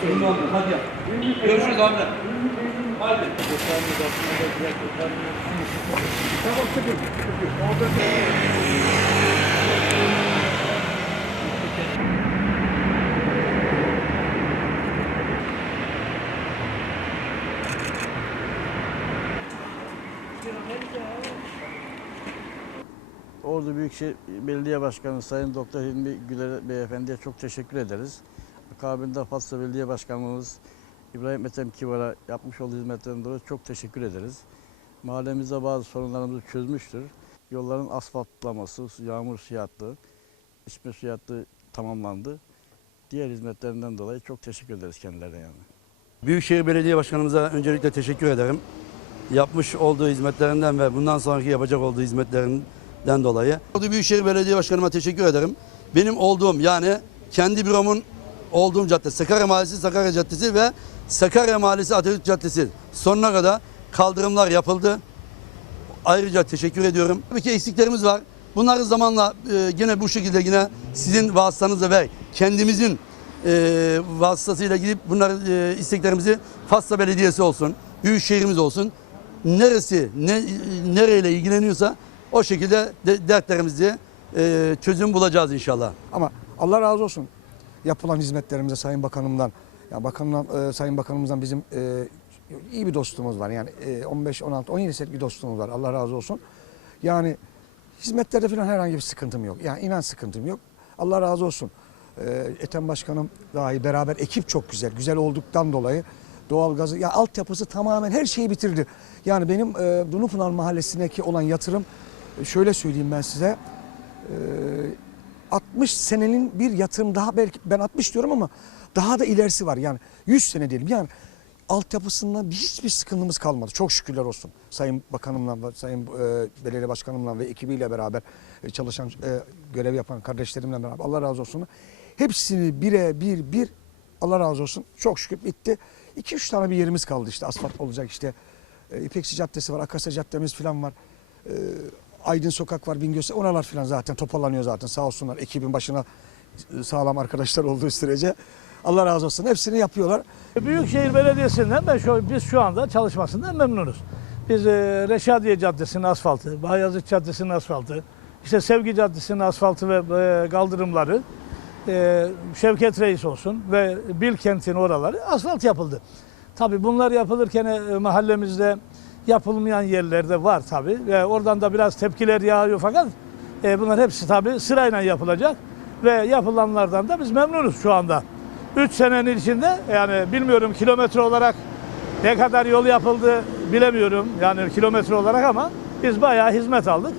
Tamam hadi. Görüşürüz abi. Hadi. Ordu Büyükşehir Belediye Başkanı Sayın Doktor Hilmi Güler Beyefendi'ye çok teşekkür ederiz. Akabinde Fatsa Belediye Başkanımız İbrahim Ethem Kivar'a yapmış olduğu hizmetlerinden dolayı çok teşekkür ederiz. Mahallemizde bazı sorunlarımızı çözmüştür. Yolların asfaltlaması, yağmur suyu hattığı, içme suyu hattığı tamamlandı. Diğer hizmetlerinden dolayı çok teşekkür ederiz kendilerine yani. Büyükşehir Belediye Başkanımıza öncelikle teşekkür ederim. Yapmış olduğu hizmetlerinden ve bundan sonraki yapacak olduğu hizmetlerinden dolayı. Büyükşehir Belediye Başkanıma teşekkür ederim. Benim olduğum yani kendi büromun olduğum cadde Sakarya Mahallesi Sakarya Caddesi ve Sakarya Mahallesi Atatürk Caddesi sonuna kadar kaldırımlar yapıldı. Ayrıca teşekkür ediyorum. Tabii ki eksiklerimiz var. Bunları zamanla e, yine bu şekilde yine sizin vasıtanızla ve kendimizin e, vasıtasıyla gidip bunları e, isteklerimizi Fasla Belediyesi olsun, Büyükşehirimiz olsun neresi ne, nereyle ilgileniyorsa o şekilde de, dertlerimizi e, çözüm bulacağız inşallah. Ama Allah razı olsun yapılan hizmetlerimize Sayın Bakanımdan, ya bakanımdan, e, Sayın Bakanımızdan bizim e, iyi bir dostluğumuz var. Yani e, 15, 16, 17 senelik bir dostluğumuz var. Allah razı olsun. Yani hizmetlerde falan herhangi bir sıkıntım yok. Yani inan sıkıntım yok. Allah razı olsun. E, Ethem Başkanım dahi beraber ekip çok güzel. Güzel olduktan dolayı doğalgazı ya altyapısı tamamen her şeyi bitirdi. Yani benim e, Dunupınar Mahallesi'ndeki olan yatırım e, şöyle söyleyeyim ben size. E, 60 senenin bir yatırım daha belki ben 60 diyorum ama daha da ilerisi var. Yani 100 sene diyelim. Yani altyapısından bir- hiçbir sıkıntımız kalmadı. Çok şükürler olsun. Sayın Bakanımla, Sayın e, Belediye Başkanımla ve ekibiyle beraber e, çalışan, e, görev yapan kardeşlerimle beraber Allah razı olsun. Hepsini bire bir bir Allah razı olsun. Çok şükür bitti. 2-3 tane bir yerimiz kaldı işte asfalt olacak işte. E, İpekçi Caddesi var, Akasya Caddemiz falan var. E, Aydın Sokak var, Bingöl. Oralar falan zaten toparlanıyor zaten sağ olsunlar. Ekibin başına e, sağlam arkadaşlar olduğu sürece. Allah razı olsun. Hepsini yapıyorlar. Büyükşehir Belediyesi'nden ben şu, biz şu anda çalışmasından memnunuz. Biz e, Reşadiye Caddesi'nin asfaltı, Bayazıt Caddesi'nin asfaltı, işte Sevgi Caddesi'nin asfaltı ve e, kaldırımları, e, Şevket Reis olsun ve Bilkent'in oraları asfalt yapıldı. Tabii bunlar yapılırken e, mahallemizde yapılmayan yerlerde var tabii. Ve oradan da biraz tepkiler yağıyor fakat e, bunlar hepsi tabii sırayla yapılacak ve yapılanlardan da biz memnunuz şu anda. 3 senenin içinde yani bilmiyorum kilometre olarak ne kadar yol yapıldı bilemiyorum yani kilometre olarak ama biz bayağı hizmet aldık.